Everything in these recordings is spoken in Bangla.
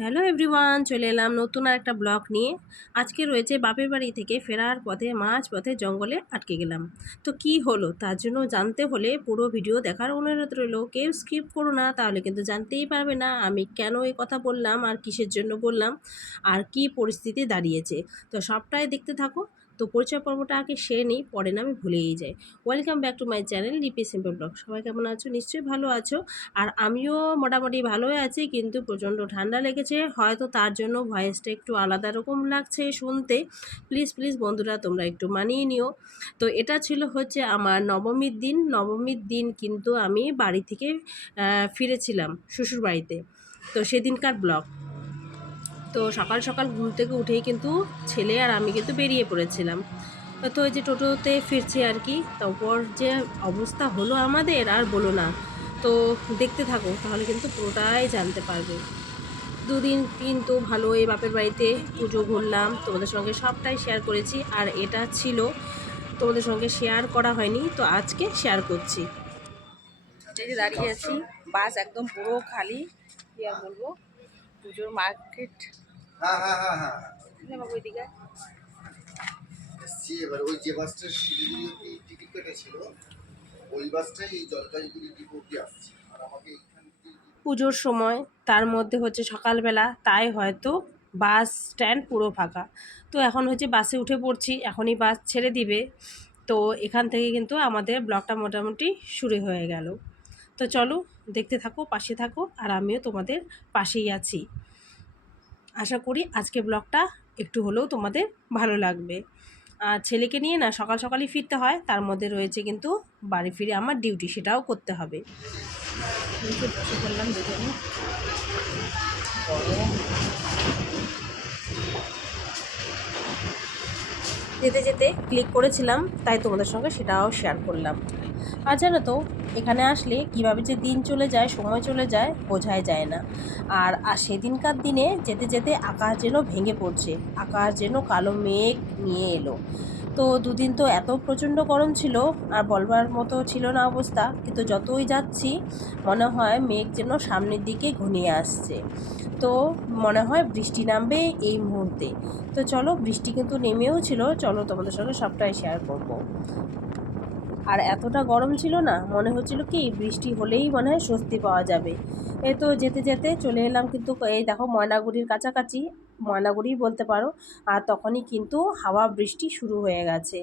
হ্যালো এভরিওয়ান, চলে এলাম নতুন আর একটা ব্লগ নিয়ে। আজকে রয়েছে বাপের বাড়ি থেকে ফেরার পথে পথে জঙ্গলে আটকে গেলাম। তো কি হলো তার জন্য জানতে হলে পুরো ভিডিও দেখার অনুরোধ রইল। কেউ স্কিপ করো না, তাহলে কিন্তু জানতেই পারবে না আমি কেন এই কথা বললাম আর কিসের জন্য বললাম আর কি পরিস্থিতি দাঁড়িয়েছে। তো সবটাই দেখতে থাকো। তো পরিচয় পর্বটা আগে সেরে নিই, পরে না আমি ভুলেই যাই। Welcome back to my channel লিপি সিম্পল ব্লগ। সবাই কেমন আছো? নিশ্চয়ই ভালো আছো। আর আমিও মোটামুটি ভালোই আছি, কিন্তু প্রচণ্ড ঠান্ডা লেগেছে, হয়তো তার জন্য ভয়েসটা একটু আলাদা রকম লাগছে শুনতে। প্লিজ প্লিজ বন্ধুরা, তোমরা একটু মানিয়ে নিও। তো এটা ছিল হচ্ছে আমার নবমীর দিন কিন্তু আমি বাড়ি থেকে ফিরেছিলাম শ্বশুর বাড়িতে। তো সেদিনকার ব্লগ। তো সকাল সকাল ঘুম থেকে উঠেই কিন্তু ছেলে আর আমি কিন্তু বেরিয়ে পড়েছিলাম। তো ওই যে টোটোতে ফিরছি আর কি। তারপর যে অবস্থা হলো আমাদের আর বলো না। তো দেখতে থাকো, তাহলে কিন্তু পুরোটাই জানতে পারবে। দুদিন কিন্তু ভালোই বাপের বাড়িতে পুজো ঘুরলাম, তোমাদের সঙ্গে সবটাই শেয়ার করেছি। আর এটা ছিল তোমাদের সঙ্গে শেয়ার করা হয়নি, তো আজকে শেয়ার করছি। এই যে দাঁড়িয়ে আছি, বাস একদম পুরো খালি। কি আর বলবো, পুজোর মার্কেট। হ্যাঁ হ্যাঁ হ্যাঁ হ্যাঁ বাবু এদিকে এসছি। এবার ওই যে বাসটার শিলিগুড়ি অব্দি টিকিট কাটা ছিল, ওই বাসটাই এই জলপাইগুড়ি ডিপো অব্দি আসছে। আর আমাকে এইখান থেকে পুজোর সময়, তার মধ্যে হচ্ছে সকালবেলা, তাই হয়তো বাস স্ট্যান্ড পুরো ফাঁকা। তো এখন হচ্ছে বাসে উঠে পড়ছি, এখনই বাস ছেড়ে দিবে। তো এখান থেকে কিন্তু আমাদের ব্লগটা মোটামুটি শুরু হয়ে গেল। তো চলো দেখতে থাকো, পাশে থাকো, আর আমিও তোমাদের পাশেই আছি। আশা করি আজকে ব্লগটা একটু হলেও তোমাদের ভালো লাগবে। আর ছেলেকে নিয়ে না সকাল সকালই ফিরতে হয়, তার মধ্যে রয়েছে কিন্তু বাড়ি ফিরে আমার ডিউটি, সেটাও করতে হবে। বসে পড়লাম দুজনে। যেতে যেতে ক্লিক করেছিলাম, তাই তোমাদের সঙ্গে সেটাও শেয়ার করলাম। আর জানো তো, এখানে আসলে কীভাবে যে দিন চলে যায়, সময় চলে যায়, বোঝাই যায় না। আর সেদিনকার দিনে যেতে যেতে আকাশ যেন ভেঙে পড়ছে, আকাশ যেন কালো মেঘ নিয়ে এলো। তো দুদিন তো এত প্রচণ্ড গরম ছিল, আর বলবার মতো ছিল না অবস্থা। কিন্তু যতই যাচ্ছি মনে হয় মেঘ যেন সামনের দিকে ঘনিয়ে আসছে। তো মনে হয় বৃষ্টি নামবে এই মুহূর্তে। তো চলো, বৃষ্টি কিন্তু নেমেও ছিল, চলো তোমাদের সঙ্গে সবটাই শেয়ার করব। আর এতটা গরম ছিল না, মনে হচ্ছিল কি বৃষ্টি হলেই মনে হয় স্বস্তি পাওয়া যাবে। এই তো যেতে যেতে চলে এলাম কিন্তু এই দেখো ময়নাগুড়ির কাছাকাছি, ময়নাগুড়ি বলতে পারো। আর তখনই কিন্তু হাওয়া বৃষ্টি শুরু হয়ে গেছে।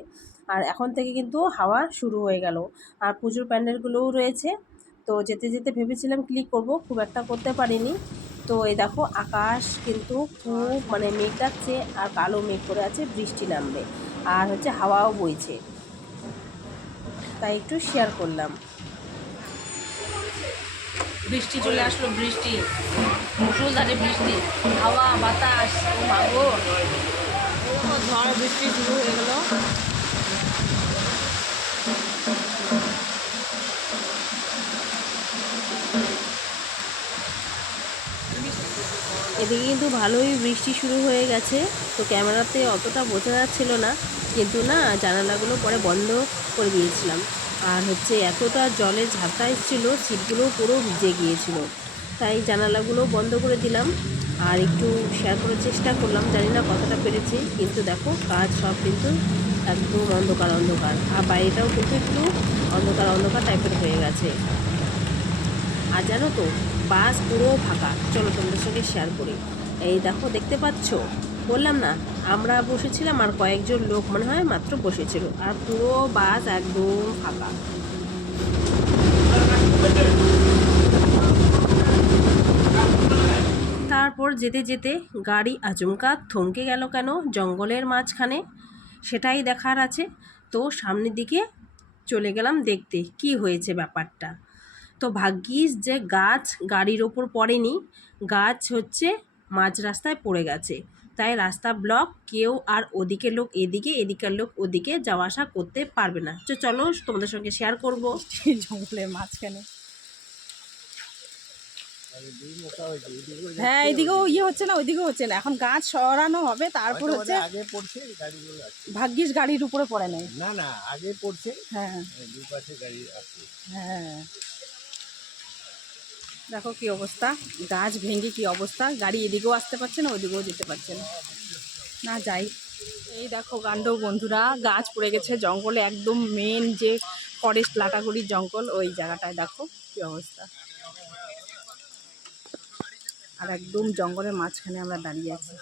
আর এখন থেকে কিন্তু হাওয়া শুরু হয়ে গেল। আর পুজোর প্যান্ডেলগুলোও রয়েছে। তো যেতে যেতে ভেবেছিলাম ক্লিক করব, খুব একটা করতে পারিনি। তো এই দেখো আকাশ কিন্তু খুব মেঘ ডাকছে, আর কালো মেঘ করে আছে, বৃষ্টি নামবে। আর হচ্ছে হাওয়াও বইছে, তাই একটু শেয়ার করলাম। বৃষ্টি চলে আসলো, বৃষ্টি, মুষলধারে বৃষ্টি, হাওয়া বাতাস, ও মাগো, ঝড় বৃষ্টি শুরু হয়ে গেল। এদিকে কিন্তু ভালোই বৃষ্টি শুরু হয়ে গেছে। তো ক্যামেরাতে অতটা বোঝা যাচ্ছিল না, কিন্তু না জানালাগুলো পরে বন্ধ করে দিয়েছিলাম। আর হচ্ছে এতটা জলের ঝাপটা এসেছিলো, সিটগুলো পুরো ভিজে গিয়েছিল, তাই জানালাগুলো বন্ধ করে দিলাম। আর একটু শেয়ার করার চেষ্টা করলাম, জানি না কতটা পেরেছি। কিন্তু দেখো কাজ সব কিন্তু একদম অন্ধকার অন্ধকার, আর বাইরেটাও কিন্তু একটু অন্ধকার অন্ধকার টাইপের হয়ে গেছে। আর জানো তো, বাস পুরো ফাঁকা। চলো তোমাদের সঙ্গে শেয়ার করি। এই দেখো, দেখতে পাচ্ছ, বললাম না আমরা বসেছিলাম আর কয়েকজন লোক মনে হয় মাত্র বসেছিল, আর পুরো বাস একদম ফাঁকা। তারপর যেতে যেতে গাড়ি আচমকা থমকে গেল কেন জঙ্গলের মাঝখানে, সেটাই দেখার আছে। তো সামনের দিকে চলে গেলাম দেখতে কি হয়েছে ব্যাপারটা। তো ভাগ্যিস যে গাছ গাড়ির ওপর পড়েনি, গাছ হচ্ছে মাঝ রাস্তায় পড়ে গেছে, তাই রাস্তা ব্লক, কেউ আর ওদিকের লোক এদিকে, এদিকের লোক ওদিকে যাওয়া আসা করতে পারবে না। তো চলো তোমাদের সঙ্গে শেয়ার করব। জঙ্গলের মাঝখানে, হ্যাঁ, এদিকেও হচ্ছে না, ওইদিকেও হচ্ছে না। এখন গাছ সরানো হবে, তারপর হচ্ছে আগে পড়ছে গাড়িগুলো আছে। ভাগ্যিস গাড়ির উপরে পড়ে নাই। না না, আগে পড়ছে। হ্যাঁ দুই পাশে গাড়ি আছে। হ্যাঁ, দেখো কি অবস্থা, গাছ ভেঙে কি অবস্থা, গাড়ি এদিকেও আসতে পারছে না ওদিকেও যেতে পারছে না। না যাই, এই দেখো কাণ্ড বন্ধুরা, গাছ পড়ে গেছে জঙ্গলে, একদম মেন যে ফরেস্ট লাটাগুড়ির জঙ্গল ওই জায়গাটায় দেখো কি অবস্থা। আর একদম জঙ্গলের মাঝখানে আমরা দাঁড়িয়ে আছি।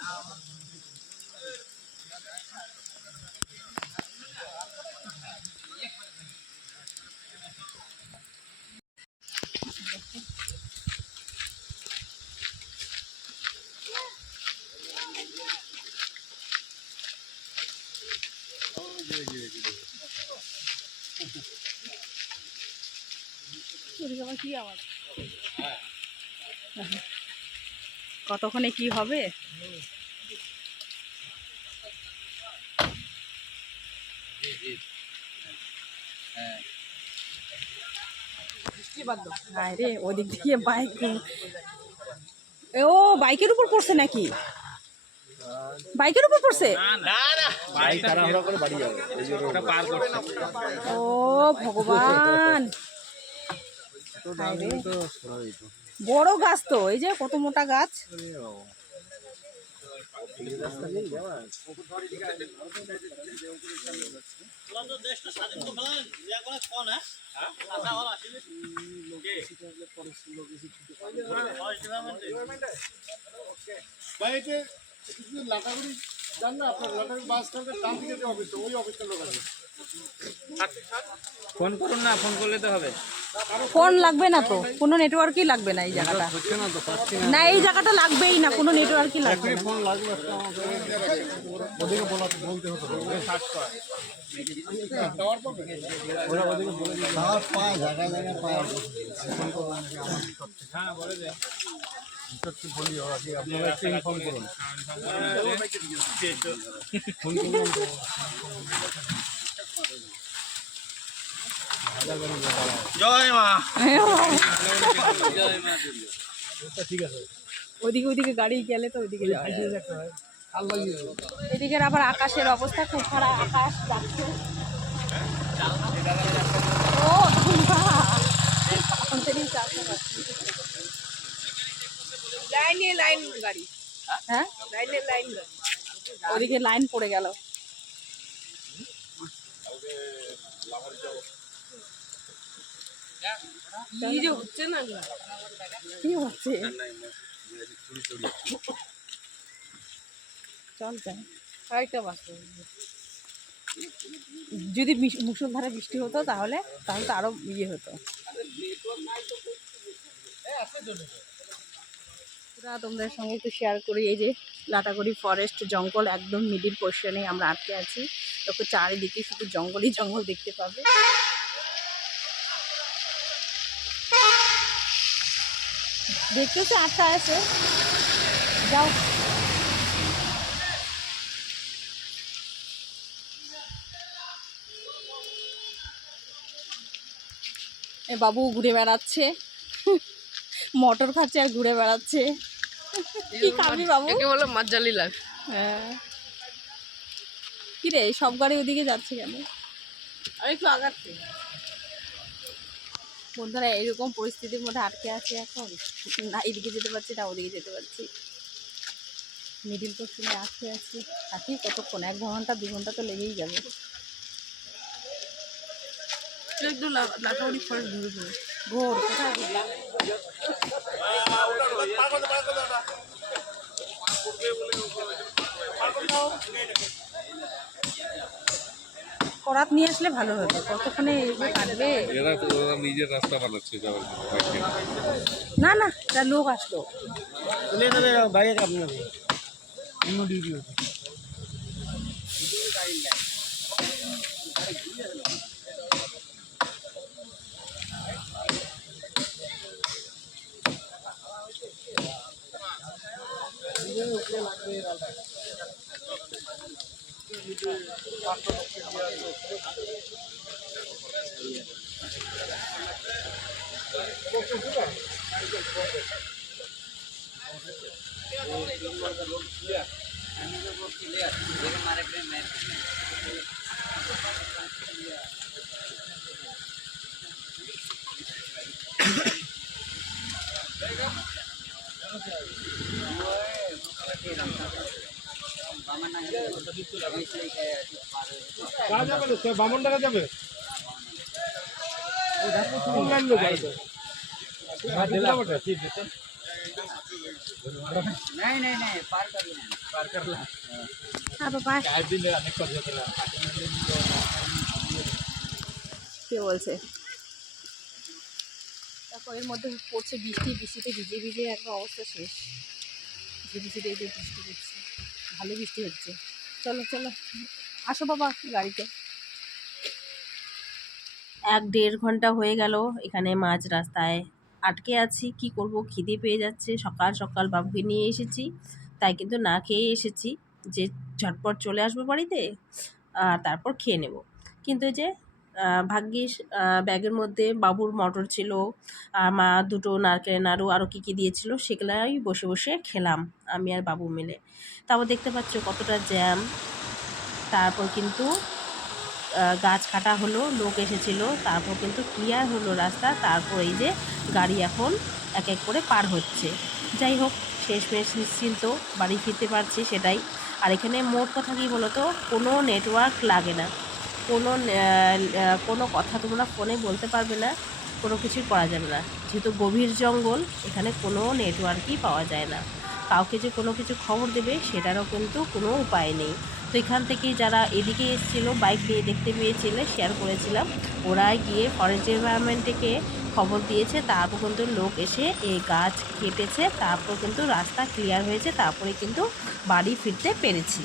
কতক্ষণে কি হবে। রে ওদিক দিয়ে বাইক, ও বাইকের উপর পড়ছে নাকি, বাইকের উপর পড়ছে। ও ভগবান, বড় গাছ তো, এই যে কত মোটা গাছ। লাটাগুড়ি যান না, আপনার লাটাগুড়ি বাস স্ট্যান্ডের ডান দিকে যে অফিসটা, ওই অফিসটার লোক আছে। ফোন করুন না, ফোন করলে তো হবে। ফোন লাগবে না তো, কোনো নেটওয়ার্কই লাগবে না এই জায়গাটা, না এই জায়গাটা লাগবেই না, কোনো নেটওয়ার্কই লাগবে না। ফোন লাগবে ওদিকে বলতে হতো, টাওয়ার পাবে ওরা ওদিকে বলে দিবে, টাওয়ার পায় জায়গায় জায়গায় পায়। হ্যাঁ বলে দে, বলি ওরা কি আপনারা একটু ইনফর্ম করুন, ফোন করুন। জয় মা। ঠিক আছে, ওদিকে ওদিকে গাড়ি গেলে তো ওইদিকে যাওয়া যাবে। এদিকের আবার আকাশের অবস্থা খুব খারাপ, আকাশ যাচ্ছে। ও ধুমা, এখন থেকেই চাপতে পারছি। লাইন গাড়ি, হ্যাঁ লাইন গাড়ি, ওদিকে লাইন পড়ে গেল। কি হচ্ছে না, কি হচ্ছে, চল যাই। যদি মুষলধারে বৃষ্টি হতো তাহলে তাহলে তো আরো ইয়ে হতো। তোমাদের সঙ্গে একটু শেয়ার করি, এই যে লাটাগুড়ি ফরেস্ট জঙ্গল, একদম মিডিল পোর্শনে আমরা আটকে আছি। তখন চারিদিকে শুধু জঙ্গলই জঙ্গল দেখতে পাবে। দেখতেছে আটটা আছে, যাও। এ বাবু ঘুরে বেড়াচ্ছে, মটর খাচ্ছে আর ঘুরে বেড়াচ্ছে। কি খাবি বাবু? একে বলো মাজ্জালি লাগ। হ্যাঁ, কি রে সব গাড়ি ওদিকে যাচ্ছে কেন? আর একটু আগাচ্ছে। বন্ধুরা এরকম পরিস্থিতির মধ্যে আটকে আছে এখন, না এদিকে যেতে পারছি না ওদিকে যেতে পারছি, মিডিল পোর্শনে আটকে আছি। থাকি কতক্ষণ, 1 ঘন্টা 2 ঘন্টা তো লেগেই যাবে। একটু লাটাগুড়ি ফরেস্ট ঘুরে ঘুরে ঘোর কোথায় ঘুরলাম? করাত নিয়ে আসলে ভালো হতো, কতক্ষণে কাটবে। ওরা নিজের রাস্তা বানাচ্ছে যাওয়ার জন্য। না না, একটা লোক আসলো। বাইরে আপনার অন্য ডিউটি হচ্ছে। বামন টাকা যাবে কে বলছে? তারপর এর মধ্যে পড়ছে বৃষ্টি, বৃষ্টিতে ভিজে ভিজে একটা অবস্থা শেষ। ভিজে ভিজে বৃষ্টি হচ্ছে, ভালো বৃষ্টি হচ্ছে। চলো চলো, আসো বাবা গাড়িতে। 1-1.5 ঘন্টা হয়ে গেল এখানে মাঝ রাস্তায় আটকে আছি। কি করব, খিদে পেয়ে যাচ্ছে। সকাল সকাল বাবুকে নিয়ে এসেছি, তাই কিন্তু না খেয়ে এসেছি যে ঝটপট চলে আসবো বাড়িতে আর তারপর খেয়ে নেব। কিন্তু এই যে ভাগ্যিস ব্যাগের মধ্যে বাবুর মটর ছিল, আর মা 2টো নারকেলের নাড়ু আরও কী কী দিয়েছিল, সেগুলাই বসে বসে খেলাম আমি আর বাবু মিলে। তারপর দেখতে পাচ্ছ কতটা জ্যাম। তারপর কিন্তু গাছ কাটা হলো, লোক এসেছিল, তারপর কিন্তু ক্লিয়ার হলো রাস্তা। তারপর এই যে গাড়ি এখন এক এক করে পার হচ্ছে। যাই হোক, শেষমেশ নিশ্চিন্ত বাড়ি ফিরতে পারছি, সেটাই। আর এখানে মোট কথা কী বলো তো, কোনো নেটওয়ার্ক লাগে না, কোনো কথা তোমরা ফোনে বলতে পারবে না, কোনো কিছুই করা যাবে না। যেহেতু গভীর জঙ্গল, এখানে কোনো নেটওয়ার্কই পাওয়া যায় না। কাউকে যে কোনো কিছু খবর দেবে সেটারও কিন্তু কোনো উপায় নেই। তো এখান থেকে যারা এদিকে এসেছিলো বাইক নিয়ে, দেখতে পেয়েছিলে, শেয়ার করেছিলাম, ওরাই গিয়ে ফরেস্ট ডিপার্টমেন্টকে খবর দিয়েছে। তারপর কিন্তু লোক এসে এই গাছ কেটেছে, তারপর কিন্তু রাস্তা ক্লিয়ার হয়েছে, তারপরে কিন্তু বাড়ি ফিরতে পেরেছি।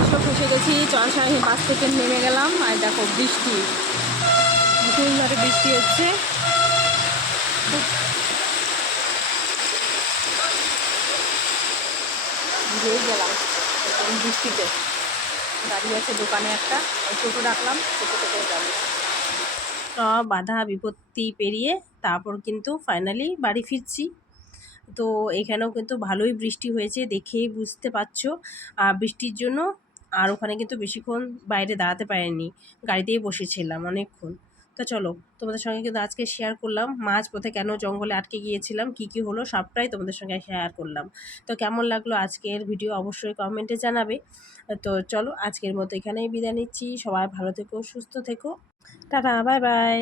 এইসব ফেসে গেছি, চড়াশাড়ি বাস থেকে নেমে গেলাম। আর দেখো বৃষ্টি, মুসুলধারে বৃষ্টি হচ্ছে। ভিজেই গেলাম একদম বৃষ্টিতে। গাড়ি আছে দোকানে একটা, ওই টোটো ডাকলাম, টোটো থেকে যাবো। সব বাধা বিপত্তি পেরিয়ে তারপর কিন্তু ফাইনালি বাড়ি ফিরছি। তো এখানেও কিন্তু ভালোই বৃষ্টি হয়েছে, দেখেই বুঝতে পারছো। বৃষ্টির জন্য আর ওখানে কিন্তু বেশিক্ষণ বাইরে দাঁড়াতে পারিনি, গাড়িতেই বসেছিলাম অনেকক্ষণ। তো চলো, তোমাদের সঙ্গে কিন্তু আজকে শেয়ার করলাম মাঝপথে কেন জঙ্গলে আটকে গিয়েছিলাম, কি কি হলো সবটাই তোমাদের সঙ্গে শেয়ার করলাম। তো কেমন লাগলো আজকের ভিডিও অবশ্যই কমেন্টে জানাবে। তো চলো, আজকের মতো এখানেই বিদায় নিচ্ছি। সবাই ভালো থেকো, সুস্থ থেকো, টাটা, বাই বাই।